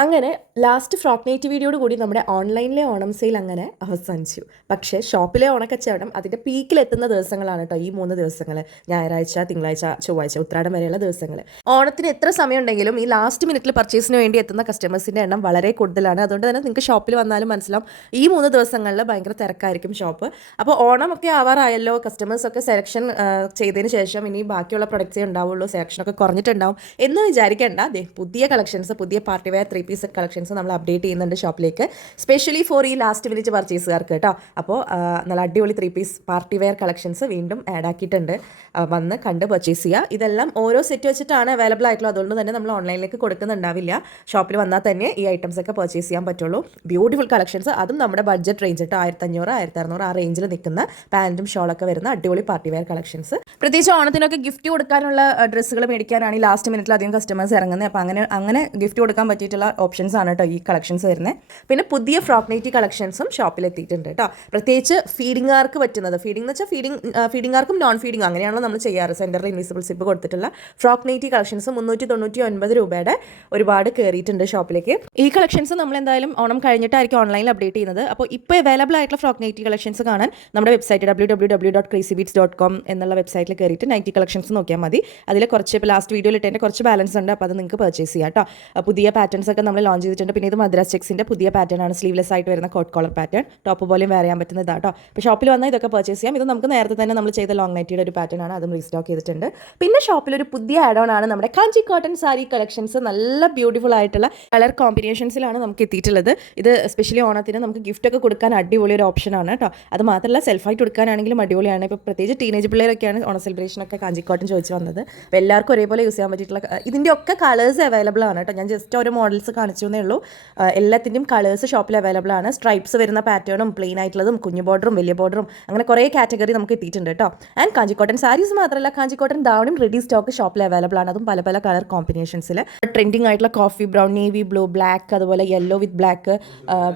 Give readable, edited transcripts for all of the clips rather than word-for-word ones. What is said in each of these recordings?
അങ്ങനെ last frock night വീഡിയോട് കൂടി നമ്മുടെ ഓൺലൈനിലെ ഓണം സെയിൽ അങ്ങനെ അവസാനിച്ചു. പക്ഷേ ഷോപ്പിലെ ഓണക്കച്ചവടം അതിൻ്റെ പീക്കിലെത്തുന്ന ദിവസങ്ങളാണ് കേട്ടോ ഈ 3 ദിവസങ്ങൾ. ഞായറാഴ്ച, തിങ്കളാഴ്ച, ചൊവ്വാഴ്ച, ഉത്രാടം വരെയുള്ള ദിവസങ്ങൾ. ഓണത്തിന് എത്ര സമയം ഉണ്ടെങ്കിലും ഈ ലാസ്റ്റ് മിനിറ്റിൽ പർച്ചേസിന് വേണ്ടി എത്തുന്ന കസ്റ്റമേഴ്സിൻ്റെ എണ്ണം വളരെ കൂടുതലാണ്. അതുകൊണ്ട് തന്നെ നിങ്ങൾക്ക് ഷോപ്പിൽ വന്നാലും മനസ്സിലാവും ഈ 3 ദിവസങ്ങളിൽ ഭയങ്കര തിരക്കായിരിക്കും ഷോപ്പ്. അപ്പോൾ ഓണമൊക്കെ ആവാറായല്ലോ, കസ്റ്റമേഴ്സൊക്കെ സെലക്ഷൻ ചെയ്തതിന് ശേഷം ഇനി ബാക്കിയുള്ള പ്രൊഡക്ട്സേ ഉണ്ടാവുള്ളൂ, സെലക്ഷനൊക്കെ കുറഞ്ഞിട്ടുണ്ടാവും എന്ന് വിചാരിക്കേണ്ട. പുതിയ കളക്ഷൻസ്, പുതിയ പാർട്ടി വെയർ 3 പീസ് കളക്ഷൻസ് നമ്മൾ അപ്ഡേറ്റ് ചെയ്യുന്നുണ്ട് ഷോപ്പിലേക്ക്, സ്പെഷ്യലി ഫോർ ഈ ലാസ്റ്റ് മിനിറ്റ് പർച്ചേസുകാർക്ക് കേട്ടോ. അപ്പോൾ നല്ല അടിപൊളി 3 പീസ് പാർട്ടി വെയർ കളക്ഷൻസ് വീണ്ടും ആഡ് ആക്കിയിട്ടുണ്ട്. വന്ന് കണ്ട് പർച്ചേസ് ചെയ്യുക. ഇതെല്ലാം ഓരോ സെറ്റ് വെച്ചിട്ടാണ് അവൈലബിൾ ആയിട്ടുള്ളത്. അതുകൊണ്ട് തന്നെ നമ്മൾ ഓൺലൈനിലേക്ക് കൊടുക്കുന്നുണ്ടാവില്ല. ഷോപ്പിൽ വന്നാൽ തന്നെ ഈ ഐറ്റംസ് ഒക്കെ പർച്ചേസ് ചെയ്യാൻ പറ്റുള്ളൂ. ബ്യൂട്ടിഫുൾ കളക്ഷൻസ്, അതും നമ്മുടെ ബഡ്ജറ്റ് റേഞ്ച് കേട്ടോ. 1500, 1600 ആ റേഞ്ചിൽ നിൽക്കുന്ന പാൻറ്റും ഷോളൊക്കെ വരുന്ന അടിപൊളി പാർട്ടി വെയർ കളക്ഷൻസ്. പ്രത്യേകിച്ച് ഓണത്തിനൊക്കെ ഗിഫ്റ്റ് കൊടുക്കാനുള്ള ഡ്രസ്സുകൾ മേടിക്കാനാണ് ഈ ലാസ്റ്റ് മിനിറ്റിൽ അധികം കസ്റ്റമേഴ്സ് ഇറങ്ങുന്നത്. അപ്പോൾ അങ്ങനെ ഗിഫ്റ്റ് കൊടുക്കാൻ പറ്റിയിട്ടുള്ള ഓപ്ഷൻസ് ആണ് കേട്ടോ ഈ കളക്ഷൻസ് വരുന്നത്. പിന്നെ പുതിയ ഫ്രോക്ക് നൈറ്റി കളക്ഷൻസും ഷോപ്പിൽ എത്തിയിട്ടുണ്ട് കേട്ടോ. പ്രത്യേകിച്ച് ഫീഡിങ്ങുകാർക്ക് പറ്റുന്നത്, ഫീഡിംഗ് എന്ന് വെച്ചാൽ ഫീഡിങ്ങുകാർക്കും നോൺ ഫീഡിംഗ് അങ്ങനെയാണല്ലോ നമ്മൾ ചെയ്യാറ്. സെൻറ്ററിൽ ഇൻവിസിബിൾ സിപ്പ് കൊടുത്തിട്ടുള്ള ഫ്രോക്ക് നൈറ്റി കളക്ഷൻസ് 399 രൂപയുടെ ഒരുപാട് കയറിയിട്ടുണ്ട് ഷോപ്പിലേക്ക്. ഈ കളക്ഷൻസ് നമ്മൾ എന്തായാലും ഓണം കഴിഞ്ഞിട്ടായിരിക്കും ഓൺലൈനിൽ അപ്ഡേറ്റ് ചെയ്യുന്നത്. അപ്പോൾ ഇപ്പോൾ അവൈലബിൾ ആയിട്ടുള്ള ഫ്രോക്ക് നൈറ്റി കളക്ഷൻസ് കാണാൻ നമ്മുടെ വെബ്സൈറ്റ് www.crazybeats.com എന്നുള്ള വെബ്സൈറ്റിൽ കയറിയിട്ട് നൈറ്റി കളക്ഷൻസ് നോക്കിയാൽ മതി. അതിൽ കുറച്ച് ഇപ്പോൾ ലാസ്റ്റ് വീഡിയോയിൽ ഇട്ടതിൻ്റെ കുറച്ച് ബാലൻസ് ഉണ്ട്. അപ്പോൾ അത് നിങ്ങൾക്ക് പർച്ചേസ് ചെയ്യാം കേട്ടോ. പുതിയ പാറ്റേൺസ് ഒക്കെ നമ്മൾ ലോഞ്ച് ചെയ്തിട്ടുണ്ട്. പിന്നെ ഇത് മദ്രാസ് ചെക്സിൻ്റെ പുതിയ പാറ്റേൺ ആണ്, സ്ലീവ്ലെസ് ആയിട്ട് വരുന്ന കോട്ട് കോളർ പാറ്റേൺ. ടോപ്പ് പോലെയും വെയർ ചെയ്യാൻ പറ്റുന്നത് കേട്ടോ. അപ്പോൾ ഷോപ്പിൽ വന്നാൽ ഇതൊക്കെ പർച്ചേസ് ചെയ്യാം. ഇത് നമുക്ക് നേരത്തെ തന്നെ നമ്മൾ ചെയ്ത ലോങ് നൈറ്റിയുടെ ഒരു പാറ്റേൺ ആണ്, അതും റീസ്റ്റോക്ക് ചെയ്തിട്ടുണ്ട്. പിന്നെ ഷോപ്പിൽ ഒരു പുതിയ ആഡ് ഓൺ ആണ് നമ്മുടെ കാഞ്ചി കോട്ടൺ സാരി കളക്ഷൻസ്. നല്ല ബ്യൂട്ടിഫുൾ ആയിട്ടുള്ള കളർ കോമ്പിനേഷൻസിലാണ് നമുക്ക് എത്തിയിട്ടുള്ളത്. ഇത് സ്പെഷ്യലി ഓണത്തിന് നമുക്ക് ഗിഫ്റ്റ് ഒക്കെ കൊടുക്കാൻ അടിപൊളി ഒരു ഓപ്ഷൻ ആണ് കേട്ടോ. അത് മാത്രമല്ല സെൽഫായിട്ട് കൊടുക്കാനാണെങ്കിലും അടിപൊളിയാണ്. ഇപ്പോൾ പ്രത്യേകിച്ച് ടീനേജ് പിള്ളേരൊക്കെയാണ് ഓണ സെലിബ്രേഷനൊക്കെ കാഞ്ചി കോട്ടൺ ചോദിച്ചു വന്നത്. അപ്പോൾ എല്ലാവർക്കും ഒരേപോലെ യൂസ് ചെയ്യാൻ പറ്റിയിട്ടുള്ള ഇതിൻ്റെ ഒക്കെ കളേഴ്സ് അവൈലബിൾ ആണ് കേട്ടോ. ഞാൻ ജസ്റ്റ് ഓരോ മോഡൽസ് കാണിച്ചു എന്നേ ഉള്ളൂ. എല്ലാത്തിൻ്റെയും കളേഴ്സ് ഷോപ്പിൽ അവൈലബിൾ ആണ്. സ്ട്രൈപ്സ് വരുന്ന പാറ്റേണും പ്ലെയിൻ ആയിട്ടുള്ളതും കുഞ്ഞു ബോർഡറും വലിയ ബോർഡറും അങ്ങനെ കുറേ കാറ്റഗറി നമുക്ക് എത്തിയിട്ടുണ്ട് കേട്ടോ. ആൻഡ് കാഞ്ചി കോട്ടൺ സാരീസ് മാത്രമല്ല, കാഞ്ചി കോട്ടൺ ദാവണിയും റെഡി സ്റ്റോക്ക് ഷോപ്പിൽ അവൈലബിൾ ആണ്. അതും പല പല കളർ കോമ്പിനേഷൻസിൽ. ട്രെൻഡിങ് ആയിട്ടുള്ള coffee brown, navy blue, black, അതുപോലെ യെല്ലോ വിത്ത് ബ്ലാക്ക്,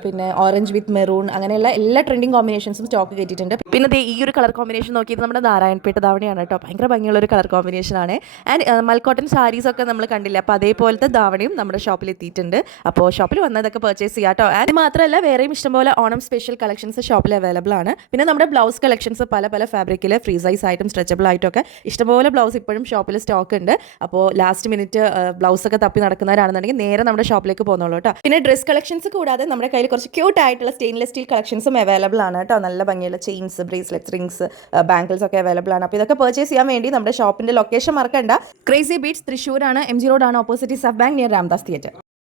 പിന്നെ ഓറഞ്ച് വിത്ത് മെറൂൺ, അങ്ങനെയുള്ള എല്ലാ ട്രെൻഡിങ് കോമ്പിനേഷൻസും സ്റ്റോക്ക് കയറ്റിയിട്ടുണ്ട്. പിന്നെ ഈ ഒരു കളർ കോമ്പിനേഷൻ നോക്കിയത് നമ്മുടെ നാരായൺപേട്ട ധാവണിയാണ് കേട്ടോ. ഭയങ്കര ഭംഗിയുള്ള ഒരു കളർ കോമ്പിനേഷൻ ആണ്. ആൻഡ് മൽക്കോട്ടൺ സാരീസ് ഒക്കെ നമ്മൾ കണ്ടില്ല, അപ്പോൾ അതേപോലത്തെ ധാവണിയും നമ്മുടെ ഷോപ്പിൽ എത്തിയിട്ടുണ്ട്. അപ്പോൾ ഷോപ്പിൽ വന്നതൊക്കെ പർച്ചേസ് ചെയ്യാം കേട്ടോ. അത് മാത്രമല്ല വേറെയും ഇഷ്ടംപോലെ ഓണം സ്പെഷ്യൽ കളക്ഷൻസ് ഷോപ്പിൽ അവൈലബിൾ ആണ്. പിന്നെ നമ്മുടെ ബ്ലൗസ് കളക്ഷൻസ് പല പല ഫാബ്രിക്കിൽ ഫ്രീ സൈസ് ആയിട്ടും സ്ട്രെച്ചബിൾ ആയിട്ടും ഒക്കെ ഇഷ്ടംപോലെ ബ്ലൗസ് ഇപ്പോഴും ഷോപ്പിൽ സ്റ്റോക്ക് ഉണ്ട്. അപ്പോൾ ലാസ്റ്റ് മിനിറ്റ് ബ്ലൗസ് ഒക്കെ തപ്പി നടക്കുന്നവരാണെന്നുണ്ടെങ്കിൽ നേരെ നമ്മുടെ ഷോപ്പിലേക്ക് പോകുന്നുള്ളൂ കേട്ടോ. പിന്നെ ഡ്രസ് കളക്ഷൻസ് കൂടാതെ നമ്മുടെ കയ്യിൽ കുറച്ച് ക്യൂട്ട് ആയിട്ടുള്ള സ്റ്റെയിൻലെസ് സ്റ്റീൽ കളക്ഷൻസും അവൈലബിൾ ആണ് കേട്ടോ. നല്ല ഭംഗിയുള്ള ചെയിൻസ്, ബ്രേസ്ലെറ്റ്സ്, റിങ്സ്, ബാംഗിൾസ് ഒക്കെ അവൈലബിൾ ആണ്. അപ്പോൾ ഇതൊക്കെ പർച്ചേസ് ചെയ്യാൻ വേണ്ടി നമ്മുടെ ഷോപ്പിന്റെ ലൊക്കേഷൻ മറക്കണ്ട. ക്രേസി ബീറ്റ്സ് തൃശ്ശൂരാണ്, MG റോഡ് ആണ്, opposite sub bank near Ramdas theatre.